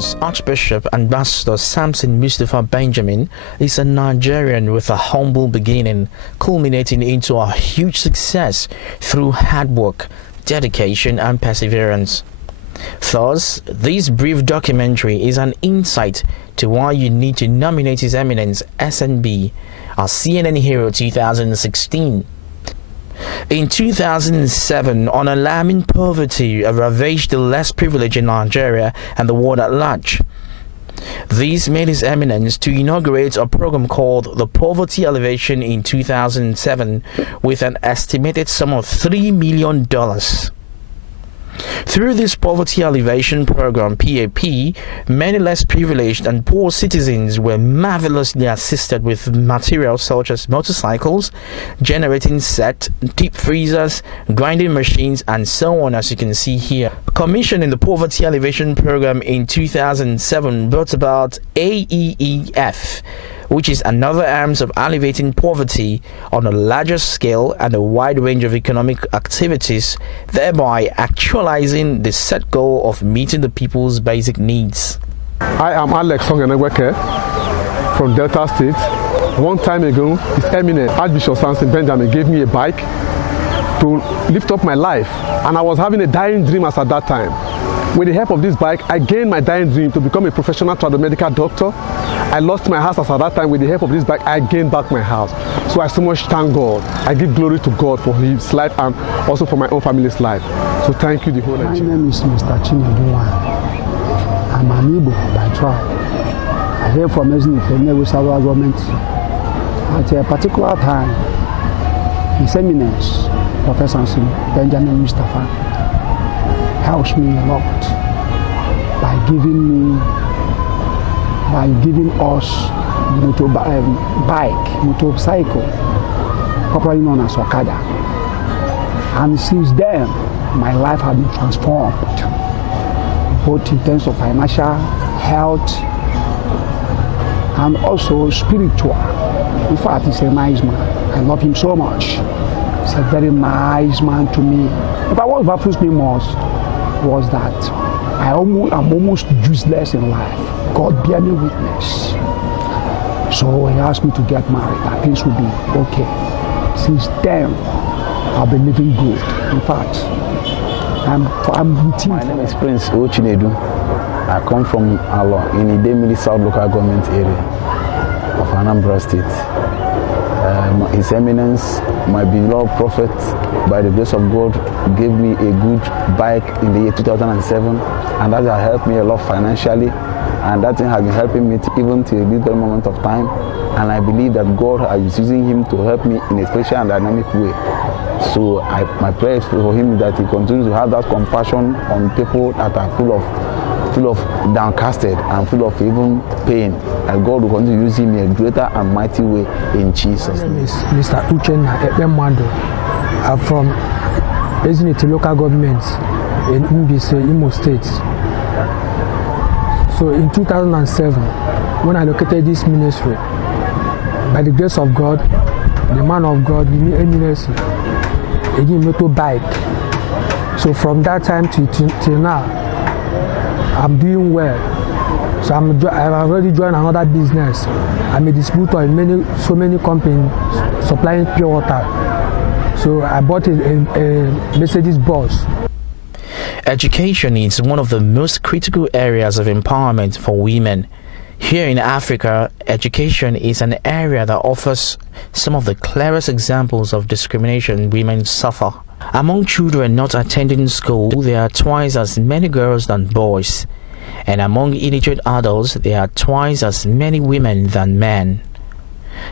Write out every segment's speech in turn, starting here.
Eminence, Archbishop Ambassador Samson Mustafa Benjamin is a Nigerian with a humble beginning, culminating into a huge success through hard work, dedication and perseverance. Thus, this brief documentary is an insight to why you need to nominate His Eminence SNB as CNN Hero 2016. In 2007, an alarming poverty ravaged the less privileged in Nigeria and the world at large. This made His Eminence to inaugurate a program called the Poverty Alleviation in 2007 with an estimated sum of $3 million. Through this Poverty Alleviation Program, PAP, many less privileged and poor citizens were marvelously assisted with materials such as motorcycles, generating set, deep freezers, grinding machines, and so on, as you can see here. Commissioned in the Poverty Alleviation Program in 2007 brought about AEEF, which is another arms of alleviating poverty on a larger scale and a wide range of economic activities, thereby actualizing the set goal of meeting the people's basic needs. I am Alex Songeneweke from Delta State. One time ago, His Eminence Archbishop Samson Benjamin gave me a bike to lift up my life, and I was having a dying dream as at that time. With the help of this bike, I gained my dying dream to become a professional tradomedical doctor. I lost my house as at that time. With the help of this bike, I gained back my house. So I so much thank God. I give glory to God for His life and also for my own family's life. So thank you, the whole Nigeria. My name is Mr. Chineduwan. I'm an Igbo by tribe. I hail from the Southern government. At a particular time, His Eminence, Professor Benjamin Mustafa, helps me a lot by giving us motorcycle, popularly known as Okada. And since then, my life has been transformed, both in terms of financial, health, and also spiritual. In fact, he's a nice man. I love him so much. He's a very nice man to me. But what baffles me most was that I'm almost useless in life. God bear me witness. So he asked me to get married, and things will be okay. Since then, I've been living good. In fact, I'm with him. My name is Prince Ochinedu. I come from Alo in Idemili South Local Government Area of Anambra State. His Eminence, my beloved prophet, by the grace of God, gave me a good bike in the year 2007, and that has helped me a lot financially, and that thing has been helping me even till this very moment of time. And I believe that God is using him to help me in a special and dynamic way. So my prayer is for him that he continues to have that compassion on people that are full of downcasted and full of even pain, and God will continue to use him in a greater and mighty way in Jesus' name. My name is Mr. Uchenna Ekpemwando. I'm from Eziniti local government in Mbise, Imo State. So in 2007, when I located this ministry, by the grace of God, the man of God, His Eminence, he gave me a motorbike. So from that time till now, I'm doing well. So I've already joined another business. I'm a distributor in so many companies supplying pure water. So I bought a Mercedes bus. Education is one of the most critical areas of empowerment for women. Here in Africa, education is an area that offers some of the clearest examples of discrimination women suffer. Among children not attending school, there are twice as many girls than boys, and among illiterate adults, there are twice as many women than men.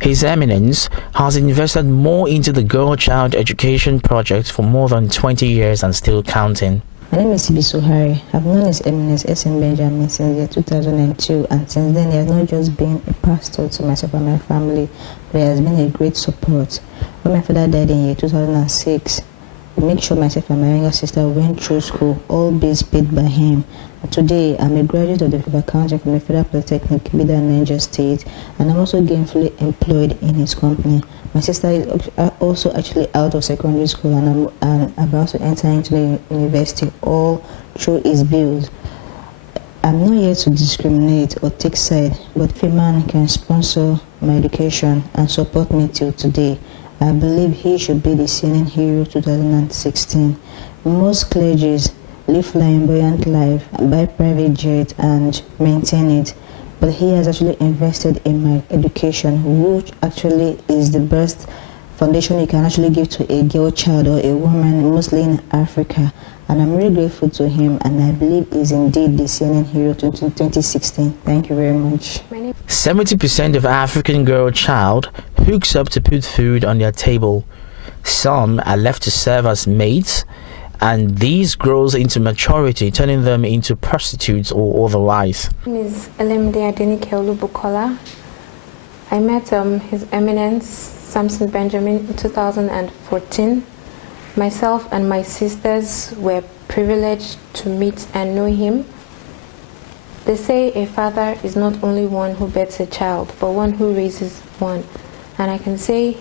His Eminence has invested more into the girl-child education project for more than 20 years and still counting. My name is Bisuhari. I've known His Eminence S.M. Benjamin since the year 2002, and since then he has not just been a pastor to myself and my family, but he has been a great support. When my father died in the year 2006, we made sure myself and my younger sister went through school, all bills paid by him. And today, I'm a graduate of the Federal Council from the Federal Polytechnic, Bida, Niger State, and I'm also gainfully employed in his company. My sister is also actually out of secondary school, and I'm about to enter into the university, all through his bills. I'm not here to discriminate or take side, but if a man can sponsor my education and support me till today, I believe he should be the CNN Hero 2016. Most clergies live flamboyant life, buy private jet and maintain it, but he has actually invested in my education, which actually is the best foundation you can actually give to a girl child or a woman, mostly in Africa. And I'm really grateful to him, and I believe he's indeed the CNN Hero 2016. Thank you very much. 70% of African girl child hooks up to put food on their table. Some are left to serve as maids, and these grows into maturity, turning them into prostitutes or otherwise. My name is Elemde Adenike Olubukola. I met His Eminence Samson Benjamin in 2014. Myself and my sisters were privileged to meet and know him. They say a father is not only one who bears a child, but one who raises one. And I can say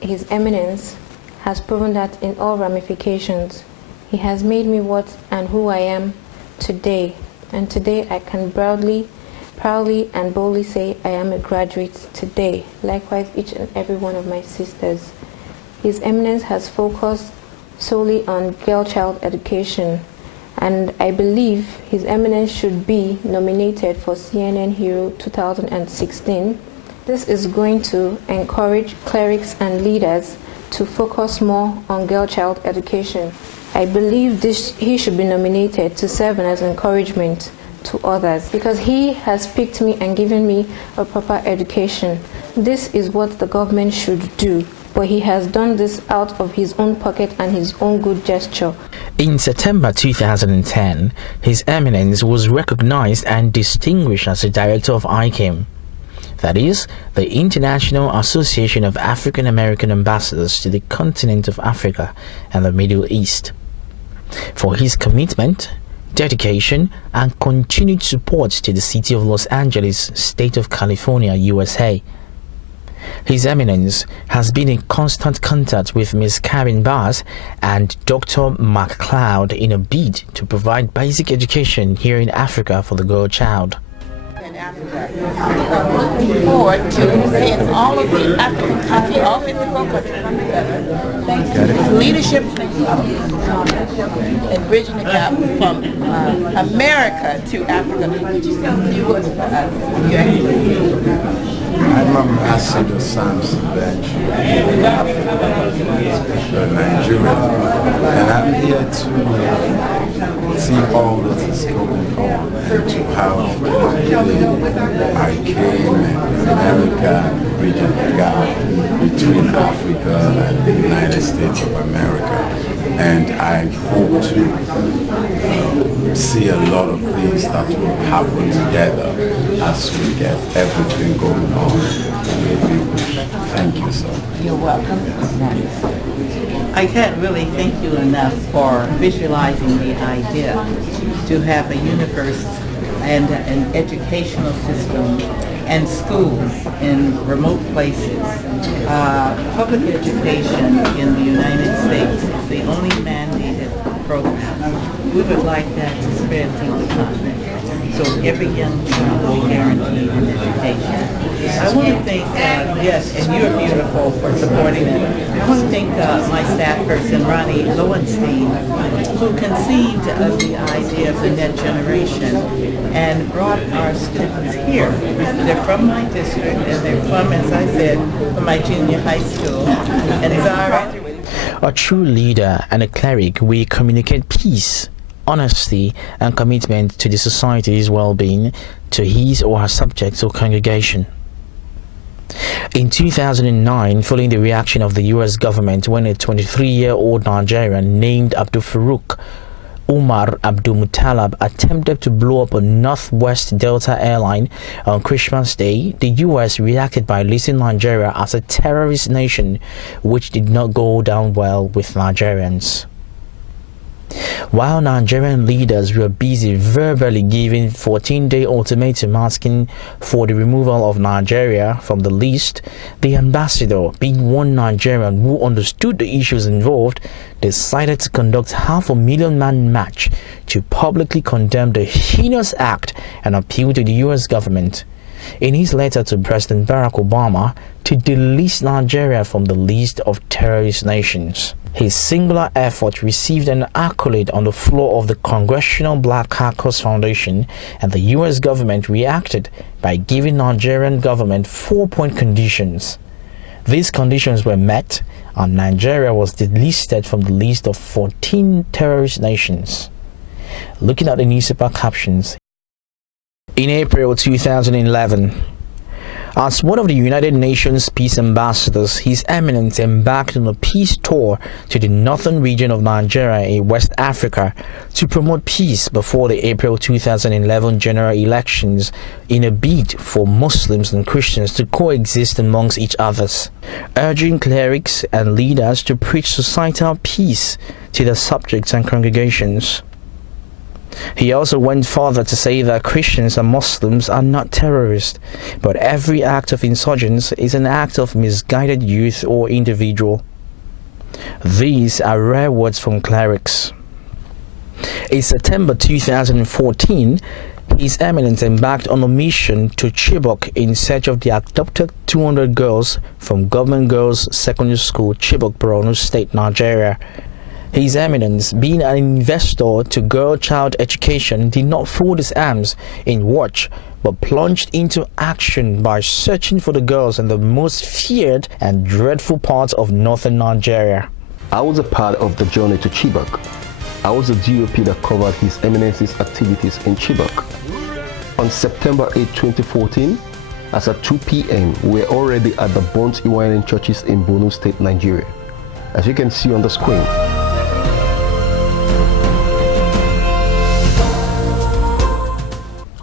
His Eminence has proven that in all ramifications. He has made me what and who I am today. And today I can proudly and boldly say I am a graduate today. Likewise, each and every one of my sisters. His Eminence has focused solely on girl-child education, and I believe His Eminence should be nominated for CNN Hero 2016. This is going to encourage clerics and leaders to focus more on girl-child education. I believe he should be nominated to serve as encouragement to others, because he has picked me and given me a proper education. This is what the government should do, but he has done this out of his own pocket and his own good gesture. In September 2010, His Eminence was recognized and distinguished as the director of ICAM, that is, the International Association of African American Ambassadors to the continent of Africa and the Middle East, for his commitment, dedication, and continued support to the city of Los Angeles, state of California, USA. His Eminence has been in constant contact with Ms. Karen Bass and Dr. Mark Cloud in a bid to provide basic education here in Africa for the girl child. In Africa, looking forward to seeing all of the African countries, all 54 countries come together. Thanks to his leadership in bridging the gap from America to Africa. Would you say a few words for us? I'm Ambassador Samson Benjamin, Nigeria, and I'm here to see all that is going on and to have I came in America bridging the gap between Africa and the United States of America. And I hope to see a lot of things that will happen together as we get everything going on. Thank you, sir. You're welcome. I can't really thank you enough for visualizing the idea to have a universe and an educational system and schools in remote places. Public education in the United States is the only mandated program. We would like that to spread through the continent, so every young child will be guaranteed an education. I want to thank, yes, and you're beautiful for supporting it. I want to thank my staff person, Ronnie Lowenstein, who conceived of the idea of the net generation and brought our students here. They're from my district, and they're from, as I said, from my junior high school, and as I graduated. A true leader and a cleric will communicate peace, honesty, and commitment to the society's well-being to his or her subjects or congregation. In 2009, following the reaction of the US government when a 23-year-old Nigerian named Abdul Farouk Umar Abdul Muttalab attempted to blow up a Northwest Delta airline on Christmas Day, the US reacted by listing Nigeria as a terrorist nation, which did not go down well with Nigerians. While Nigerian leaders were busy verbally giving 14-day ultimatum asking for the removal of Nigeria from the list, the ambassador, being one Nigerian who understood the issues involved, decided to conduct 500,000-man march to publicly condemn the heinous act and appeal to the U.S. government. In his letter to President Barack Obama to delist Nigeria from the list of terrorist nations, his singular effort received an accolade on the floor of the Congressional Black Caucus Foundation, and the U.S. government reacted by giving Nigerian government 4-point conditions. These conditions were met, and Nigeria was delisted from the list of 14 terrorist nations. Looking at the newspaper captions, in April 2011, as one of the United Nations peace ambassadors, His Eminence embarked on a peace tour to the northern region of Nigeria in West Africa to promote peace before the April 2011 general elections in a bid for Muslims and Christians to coexist amongst each other, urging clerics and leaders to preach societal peace to their subjects and congregations. He also went further to say that Christians and Muslims are not terrorists, but every act of insurgence is an act of misguided youth or individual. These are rare words from clerics. In September 2014, His Eminence embarked on a mission to Chibok in search of the abducted 200 girls from Government Girls Secondary School, Chibok, Borno State, Nigeria. His Eminence, being an investor to girl-child education, did not fold his arms in watch, but plunged into action by searching for the girls in the most feared and dreadful parts of northern Nigeria. I was a part of the journey to Chibok. I was a DOP that covered His Eminence's activities in Chibok. On September 8, 2014, as at 2 p.m., we were already at the Burnt Iwainen churches in Borno State, Nigeria. As you can see on the screen,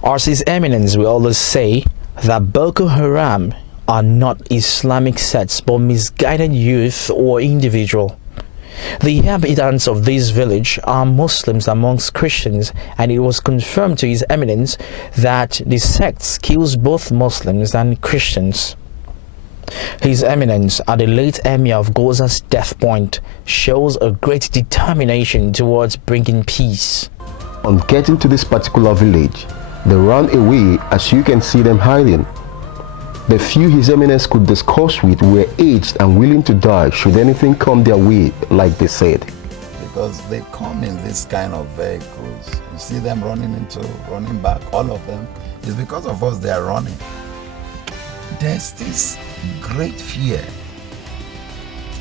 as His Eminence will always say that Boko Haram are not Islamic sects but misguided youth or individual. The inhabitants of this village are Muslims amongst Christians, and it was confirmed to His Eminence that the sects kills both Muslims and Christians. His Eminence, at the late Emir of Goza's death point, shows a great determination towards bringing peace. On getting to this particular village, they ran away as you can see them hiding. The few His Eminence could discuss with were aged and willing to die should anything come their way, like they said. Because they come in this kind of vehicles. You see them running back, all of them. It's because of us they are running. There's this great fear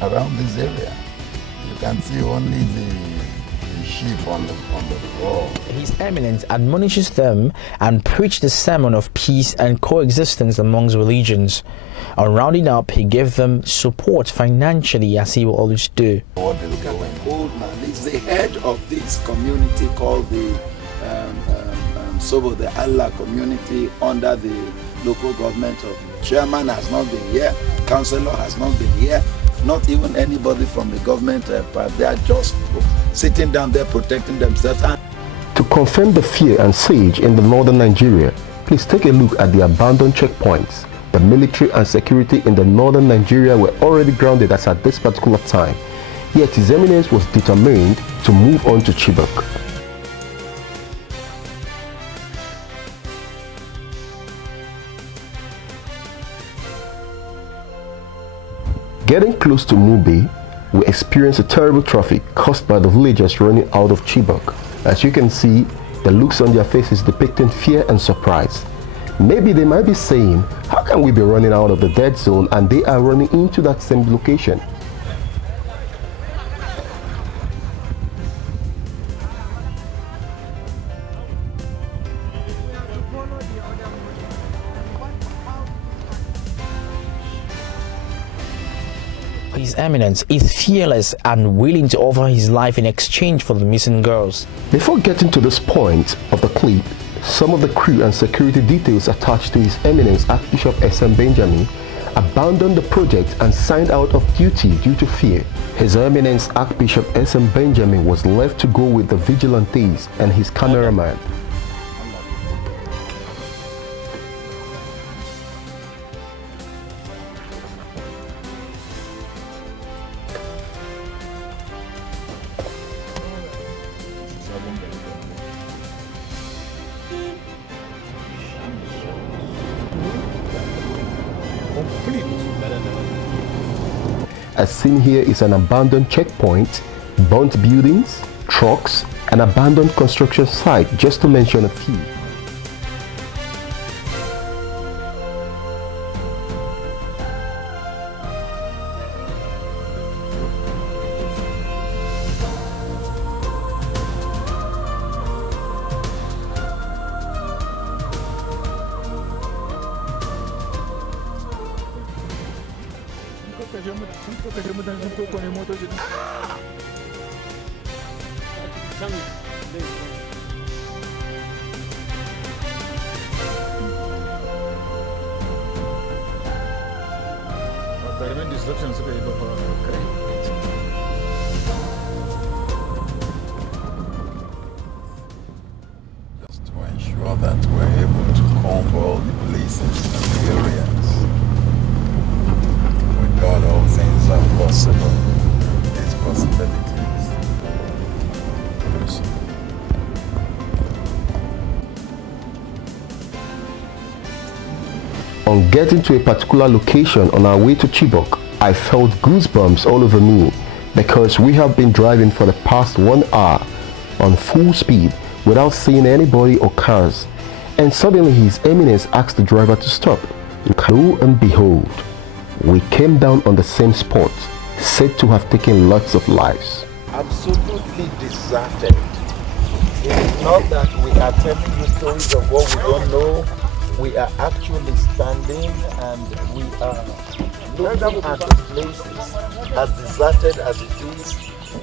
around this area. You can see only the sheep on the floor. His Eminence admonishes them and preached the sermon of peace and coexistence amongst religions. On rounding up, he gave them support financially, as he will always do. What is going on now? He's the head of this community called the Sobo, the Allah community, under the local government of chairman has not been here, councillor has not been here, not even anybody from the government. They are just sitting down there protecting themselves. To confirm the fear and siege in the northern Nigeria, please take a look at the abandoned checkpoints. The military and security in the northern Nigeria were already grounded as at this particular time, yet His Eminence was determined to move on to Chibok. Getting close to Mube, we experienced a terrible traffic caused by the villagers running out of Chibok. As you can see, the looks on their faces depicting fear and surprise. Maybe they might be saying, how can we be running out of the dead zone and they are running into that same location? His Eminence is fearless and willing to offer his life in exchange for the missing girls. Before getting to this point of the clip, some of the crew and security details attached to His Eminence Archbishop S.M. Benjamin abandoned the project and signed out of duty due to fear. His Eminence Archbishop S.M. Benjamin was left to go with the vigilantes and his cameraman. As seen here is an abandoned checkpoint, burnt buildings, trucks, an abandoned construction site, just to mention a few. Just to ensure that we're able to comb all the places and areas. With God, all things are possible. There's possibilities. On getting to a particular location on our way to Chibok, I felt goosebumps all over me because we have been driving for the past 1 hour on full speed without seeing anybody or cars, and suddenly His Eminence asked the driver to stop. Lo and behold, we came down on the same spot, said to have taken lots of lives. Absolutely deserted. It is not that we are telling you stories of what we don't know. We are actually standing and we are looking at the places as deserted as it is.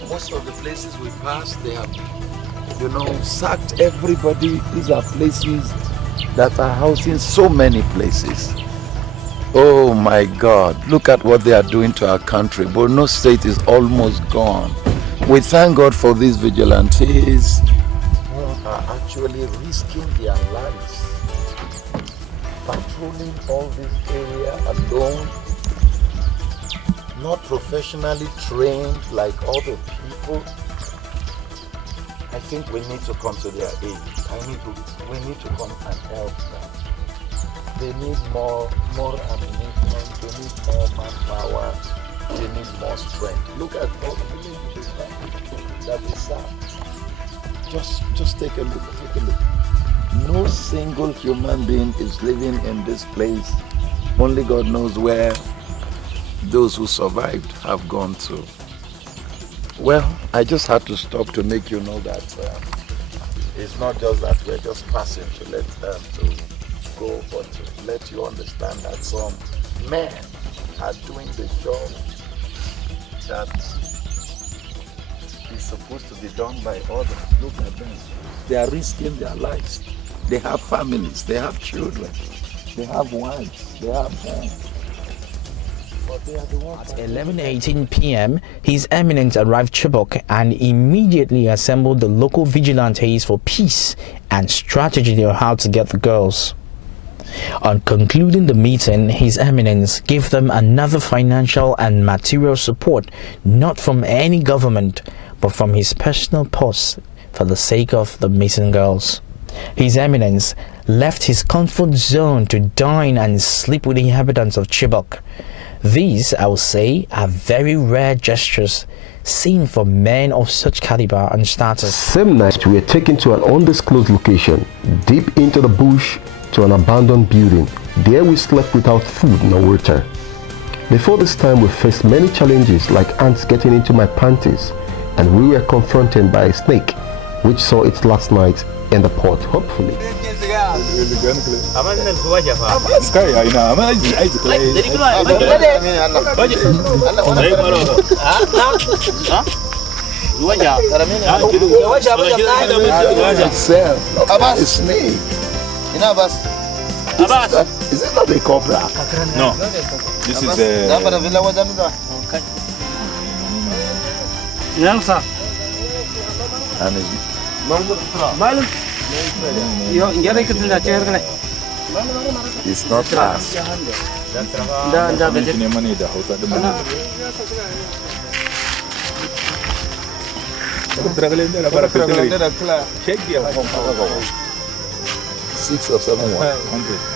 Most of the places we pass, they have, sacked everybody. These are places that are housing so many places. Oh my God, look at what they are doing to our country. Borno State is almost gone. We thank God for these vigilantes who are actually risking their lives, patrolling all this area alone, not professionally trained like other people. I think we need to come to their aid. We need to come and help them. They need more ammunition, they need more manpower, they need more strength. Look at all the villages that is sacked. Just take a look. No single human being is living in this place. Only God knows where those who survived have gone to. Well, I just had to stop to make you know that it's not just that we're just passing to let them to go, but to let you understand that some men are doing the job that is supposed to be done by others. Look at them. They are risking their lives. They have families, they have children, they have wives, they have parents. At 11:18 p.m., His Eminence arrived Chibok and immediately assembled the local vigilantes for peace and strategy on how to get the girls. On concluding the meeting, His Eminence gave them another financial and material support, not from any government, but from his personal purse for the sake of the missing girls. His Eminence left his comfort zone to dine and sleep with the inhabitants of Chibok. These, I will say, are very rare gestures seen for men of such caliber and status. Same night, we were taken to an undisclosed location, deep into the bush, to an abandoned building. There we slept without food nor water. Before this time, we faced many challenges like ants getting into my panties, and we were confronted by a snake, which saw its last night in the pot, hopefully. Is this not a cobra? No. This is a... It's not us. Six or 7 100.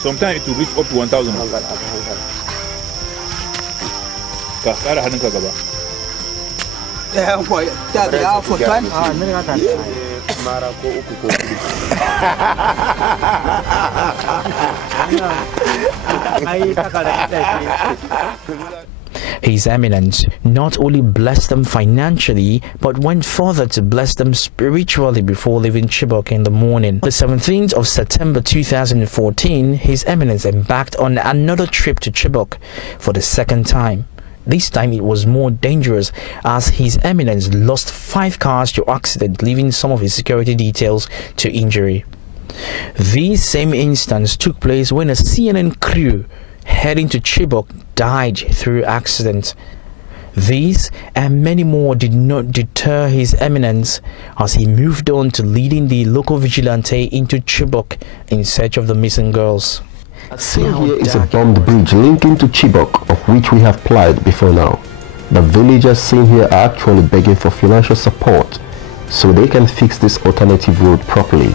Sometimes it will reach up to 1,000. His Eminence not only blessed them financially, but went further to bless them spiritually before leaving Chibok in the morning. The 17th of September 2014, His Eminence embarked on another trip to Chibok for the second time. This time it was more dangerous as His Eminence lost 5 cars to accident, leaving some of his security details to injury. This same instance took place when a CNN crew heading to Chibok died through accident. These and many more did not deter His Eminence as he moved on to leading the local vigilante into Chibok in search of the missing girls. Seen here is a bombed bridge linking to Chibok, of which we have plied before now. The villagers seen here are actually begging for financial support so they can fix this alternative road properly.